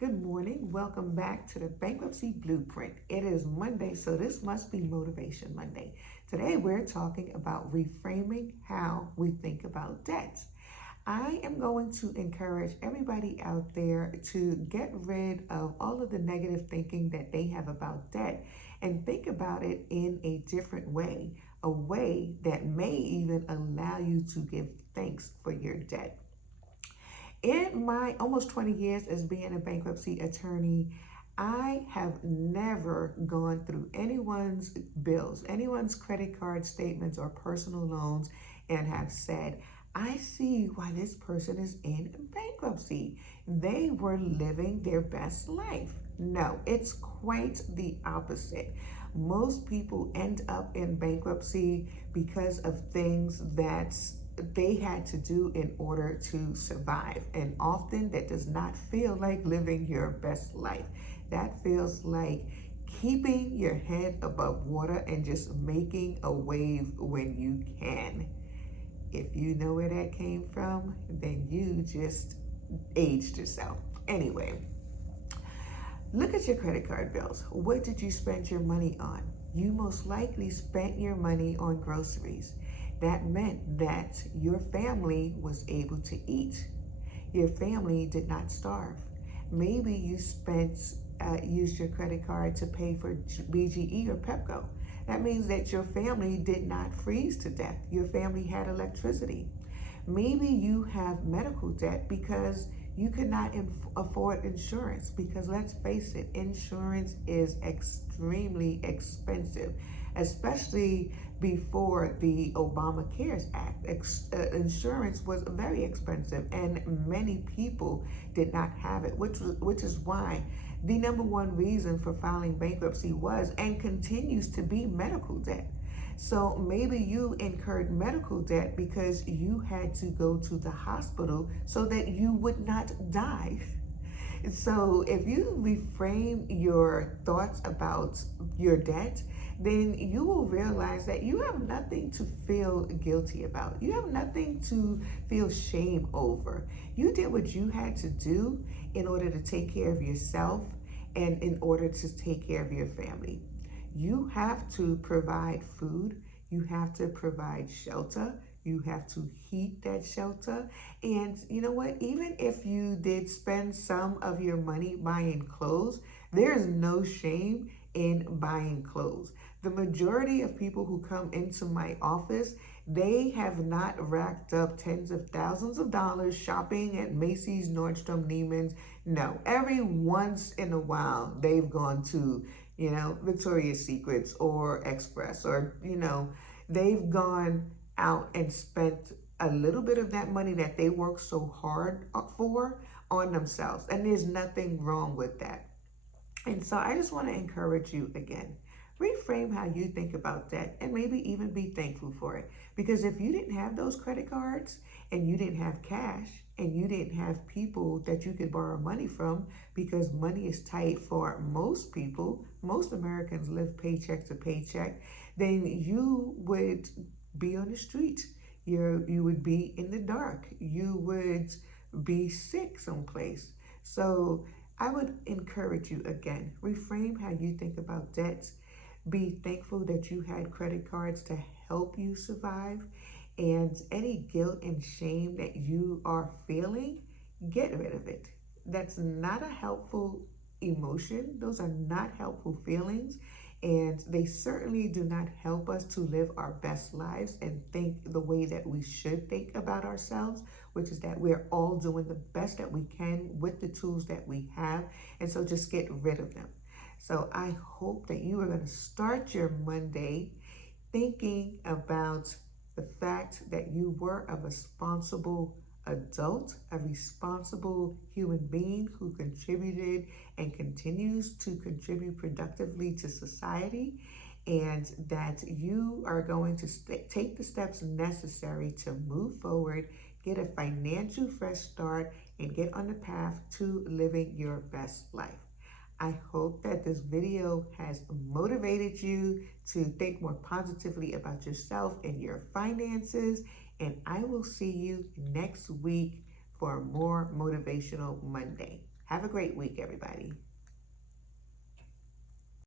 Good morning. Welcome back to the Bankruptcy Blueprint. It is Monday, so this must be Motivation Monday. Today we're talking about reframing how we think about debt. I am going to encourage everybody out there to get rid of all of the negative thinking that they have about debt and think about it in a different way, a way that may even allow you to give thanks for your debt. In my almost 20 years as being a bankruptcy attorney, I have never gone through anyone's bills, anyone's credit card statements or personal loans and have said, I see why this person is in bankruptcy. They were living their best life. No, it's quite the opposite. Most people end up in bankruptcy because of things that they had to do in order to survive. And often that does not feel like living your best life. That feels like keeping your head above water and just making a wave when you can. If you know where that came from, then you just aged yourself. Anyway, look at your credit card bills. What did you spend your money on? You most likely spent your money on groceries. That meant that your family was able to eat. Your family did not starve. Maybe you used your credit card to pay for BGE or Pepco. That means that your family did not freeze to death. Your family had electricity. Maybe you have medical debt because you could not afford insurance, because let's face it, insurance is extremely expensive, especially before the Obama Act. Insurance was very expensive and many people did not have it, which is why the number one reason for filing bankruptcy was and continues to be medical debt. So maybe you incurred medical debt because you had to go to the hospital so that you would not die. So if you reframe your thoughts about your debt, then you will realize that you have nothing to feel guilty about. You have nothing to feel shame over. You did what you had to do in order to take care of yourself and in order to take care of your family. You have to provide food, you have to provide shelter, you have to heat that shelter. And you know what? Even if you did spend some of your money buying clothes, there's no shame in buying clothes. The majority of people who come into my office, they have not racked up tens of thousands of dollars shopping at Macy's, Nordstrom, Neiman's. No, every once in a while, they've gone to Victoria's Secrets or Express, or, they've gone out and spent a little bit of that money that they worked so hard for on themselves. And there's nothing wrong with that. And so I just want to encourage you again, reframe how you think about that and maybe even be thankful for it. Because if you didn't have those credit cards and you didn't have cash and you didn't have people that you could borrow money from, because money is tight for most people, most Americans live paycheck to paycheck, then you would be on the street. You would be in the dark. You would be sick someplace. So I would encourage you again, reframe how you think about debts. Be thankful that you had credit cards to help you survive. And any guilt and shame that you are feeling, get rid of it. That's not a helpful emotion. Those are not helpful feelings. And they certainly do not help us to live our best lives and think the way that we should think about ourselves, which is that we're all doing the best that we can with the tools that we have. And so just get rid of them. So I hope that you are going to start your Monday thinking about the fact that you were a responsible adult, a responsible human being who contributed and continues to contribute productively to society, and that you are going to take the steps necessary to move forward, get a financial fresh start, and get on the path to living your best life. I hope that this video has motivated you to think more positively about yourself and your finances. And I will see you next week for a more motivational Monday. Have a great week, everybody.